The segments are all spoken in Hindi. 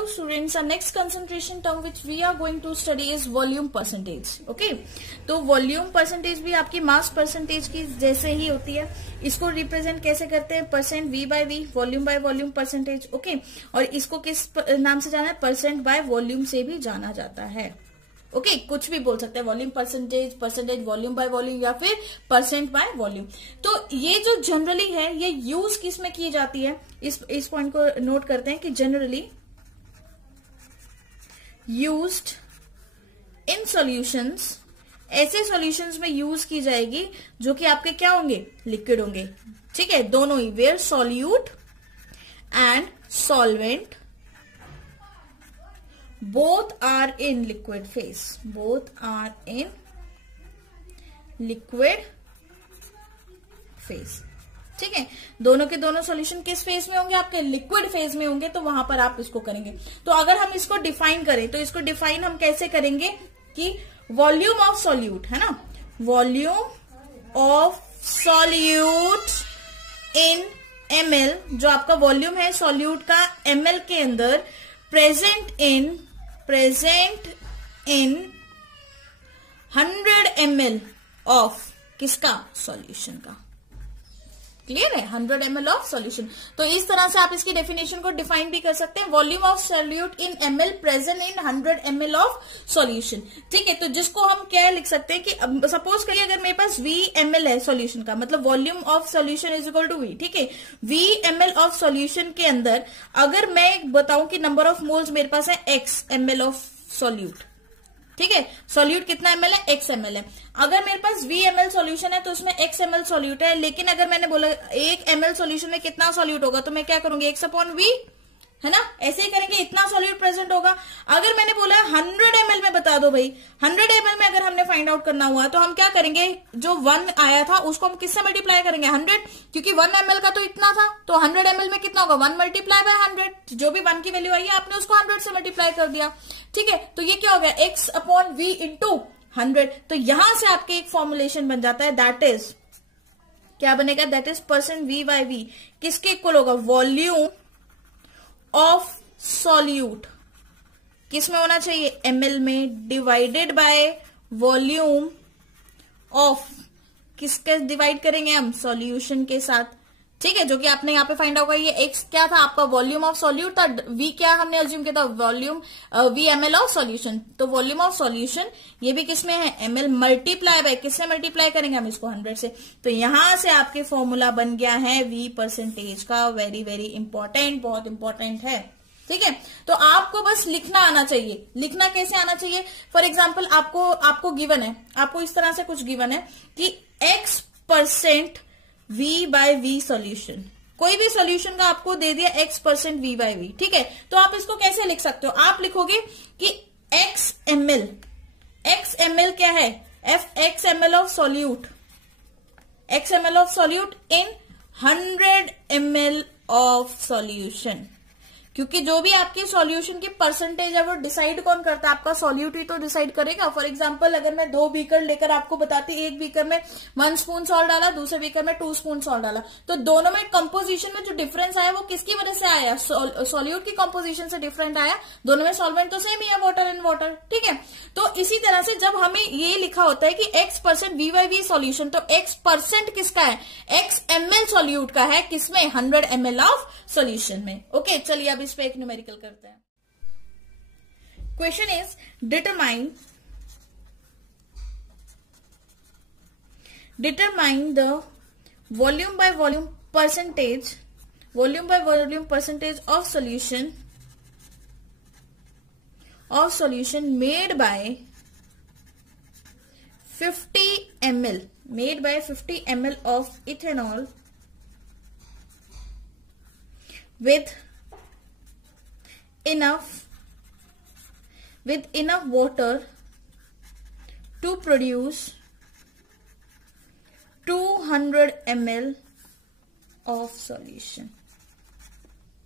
Hello students, our next concentration term which we are going to study is volume percentage. Okay, तो वॉल्यूम परसेंटेज भी आपकी मास परसेंटेज की जैसे ही होती है. इसको रिप्रेजेंट कैसे करते हैं? Percent V by V, volume by volume percentage. Okay, और इसको किस नाम से जाना है? परसेंट बाय वॉल्यूम से भी जाना जाता है. ओके, कुछ भी बोल सकते हैं, volume percentage, percentage volume by volume, या फिर परसेंट बाय वॉल्यूम. तो ये जो जनरली है ये यूज किस में की जाती है, इस पॉइंट को नोट करते हैं कि जनरली यूज्ड इन सॉल्यूशंस, ऐसे सॉल्यूशंस में यूज की जाएगी जो कि आपके क्या होंगे? लिक्विड होंगे. ठीक है, दोनों ही, where solute and solvent both are in liquid phase, both are in liquid phase. ठीक है, दोनों के दोनों सॉल्यूशन किस फेज में होंगे? आपके लिक्विड फेज में होंगे. तो वहां पर आप इसको करेंगे. तो अगर हम इसको डिफाइन करें तो इसको डिफाइन हम कैसे करेंगे कि वॉल्यूम ऑफ सॉल्यूट है ना, volume of solute in ml, जो आपका वॉल्यूम है सॉल्यूट का ml के अंदर, प्रेजेंट इन 100 ml ऑफ किसका? सॉल्यूशन का. क्लियर है? 100 ml ऑफ सॉल्यूशन. तो इस तरह से आप इसकी डेफिनेशन को डिफाइन भी कर सकते हैं, volume of solute in ml present in 100 ml of solution. ठीक है, तो जिसको हम क्या लिख सकते हैं कि सपोज करिए अगर मेरे पास v ml है सॉल्यूशन का, मतलब volume of solution is equal to v. ठीक है, v ml ऑफ सॉल्यूशन के अंदर अगर मैं बताऊं कि नंबर ऑफ मोल्स मेरे पास है x ml ऑफ सॉल्यूट. ठीक है, सॉल्यूट कितना ml है? x ml है. अगर मेरे पास v ml सॉल्यूशन है तो उसमें x ml सॉल्यूट है, लेकिन अगर मैंने बोला 1 ml सॉल्यूशन में कितना सॉल्यूट होगा, तो मैं क्या करूंगी? x अपॉन v, है ना, ऐसे ही करेंगे, इतना सॉल्यूट प्रेजेंट होगा. अगर मैंने बोला 100 ml में बता दो भाई, 100 ml में अगर हमने फाइंड आउट करना हुआ तो हम क्या करेंगे? जो 1 आया था उसको हम किससे मल्टीप्लाई करेंगे? 100, क्योंकि 1 ml का तो इतना था. तो 100 ml में कितना होगा? 1 मल्टीप्लाई बाय 100. जो भी 1 की वैल्यू आई है आपने उसको 100 से मल्टीप्लाई कर दिया. ठीक है, तो ये क्या हो गया? x upon v into 100. तो यहां से आपके एक फॉर्मुलेशन बन जाता है, दैट इज क्या बनेगा? That is percent v by v किसके इक्वल होगा? वॉल्यूम ऑफ सॉल्यूट किस में होना चाहिए? ml में, डिवाइडेड बाय वॉल्यूम ऑफ, किसके डिवाइड करेंगे हम? सॉल्यूशन के साथ. ठीक है, जो कि आपने यहाँ पे फाइंड आउट किया, ये x क्या था आपका? वॉल्यूम ऑफ सॉल्यूट था. v क्या हमने अज्यूम किया था? Volume v ml of solution. तो वॉल्यूम ऑफ सॉल्यूशन ये भी किसमें है? ml मल्टीप्लाई बाय, किससे मल्टीप्लाई करेंगे हम इसको? 100 से. तो यहां से आपके फॉर्मूला बन गया है v परसेंटेज का. वेरी वेरी इंपॉर्टेंट, बहुत इंपॉर्टेंट है. ठीक है, तो आपको बस लिखना आना चाहिए. लिखना कैसे आना चाहिए? फॉर एग्जाम्पल आपको गिवन है, आपको इस तरह से कुछ गिवन है कि x% v by v solution, कोई भी सॉल्यूशन का आपको दे दिया x% v बाय v. ठीक है, तो आप इसको कैसे लिख सकते हो? आप लिखोगे कि x ml क्या है? x ml of solute, x ml of solute in 100 ml of solution. क्योंकि जो भी आपकी सॉल्यूशन की परसेंटेज है वो डिसाइड कौन करता है? आपका सॉल्यूट ही तो डिसाइड करेगा. फॉर एग्जांपल अगर मैं 2 बीकर लेकर आपको बताती, एक बीकर में 1 स्पून सॉल्ट डाला, दूसरे बीकर में 2 स्पून सॉल्ट डाला, तो दोनों में कंपोजिशन में जो डिफरेंस आया वो किसकी वजह से आया? सॉल्यूट की कंपोजिशन से डिफरेंट आया. दोनों में सॉल्वेंट तो सेम ही है, वाटर एंड वाटर. ठीक है, तो इसी तरह से जब हमें ये लिखा होता है कि x% v by v solution, तो x% किसका है? x ml सॉल्यूट का है. किसमें? 100 ml ऑफ सॉल्यूशन में. ओके, चलिए अब इस पे एक न्यूमेरिकल करते हैं. Question is determine the volume by volume percentage of solution made by 50 ml of ethanol with enough water to produce 200 ml of solution.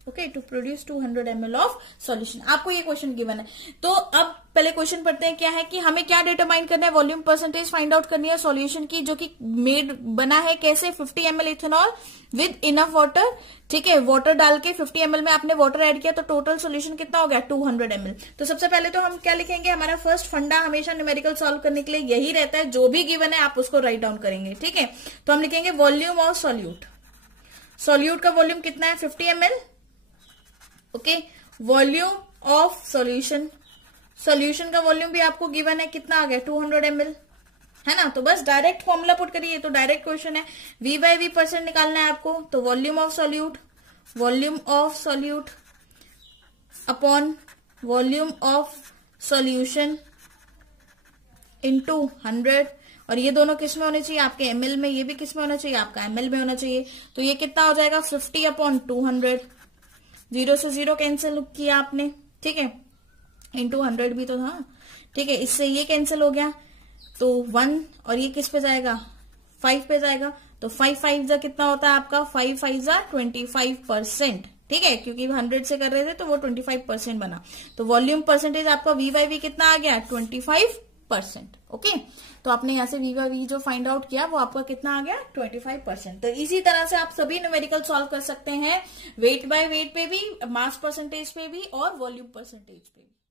Okay, to produce 200 ml of solution. आपको ये क्वेश्चन गिवन है। तो अब पहले क्वेश्चन पढ़ते हैं, क्या है कि हमें क्या डिटरमाइन करना है, वॉल्यूम परसेंटेज फाइंड आउट करनी है सॉल्यूशन की, जो कि मेड बना है कैसे, 50 ml ethanol with enough water. ठीक है, वाटर डाल के 50 ml में आपने वाटर ऐड किया तो टोटल सॉल्यूशन कितना हो गया, 200 ml। तो सबसे पहले तो हम क्या लिखेंगे, हमारा फर्स्ट फंडा हमेशा न्यूमेरिकल सॉल्व करने के लिए यही रहता है, जो भी गिवन है आप उसको राइट डाउन करेंगे। ठीक है, तो हम लिखेंगे वॉल्यूम ऑफ सॉल्यूट। सॉल्यूट का वॉल्यूम कितना है, 50 ml। Okay, volume of solution, solution का वॉल्यूम भी आपको गिवन है, कितना आ गया, 200 ml, है ना। तो बस डायरेक्ट फॉर्मूला पुट करिए, तो डायरेक्ट क्वेश्चन है, V बाई V परसेंट निकालना है आपको। तो volume of solute upon volume of solution into 100, और ये दोनों किस में होने चाहिए, आपके ml में, ये भी किस में होना चाहिए, आपका ml में होना चाहिए। तो ये कितना हो जाएगा, 50 अपॉन 200, 0 से 0 कैंसिल किया आपने। ठीक है, इंटू 100 भी तो था। ठीक है, इससे ये कैंसिल हो गया, तो 1, और ये किस पे जाएगा, 5 पे जाएगा। तो 5 5 जा कितना होता है आपका, 5 5 जा 25%। ठीक है, क्योंकि 100 से कर रहे थे तो वो 25% बना। तो वॉल्यूम परसेंटेज आपका V बाई V कितना आ गया, 25%। ओके, तो आपने यहाँ से V बाई V जो फाइंड आउट किया वो आपका कितना आ गया, 25%। तो इसी तरह से आप सभी न्यूमेरिकल सॉल्व कर सकते हैं, वेट बाय वेट पे भी, मास परसेंटेज पे भी और वॉल्यूम परसेंटेज पे भी।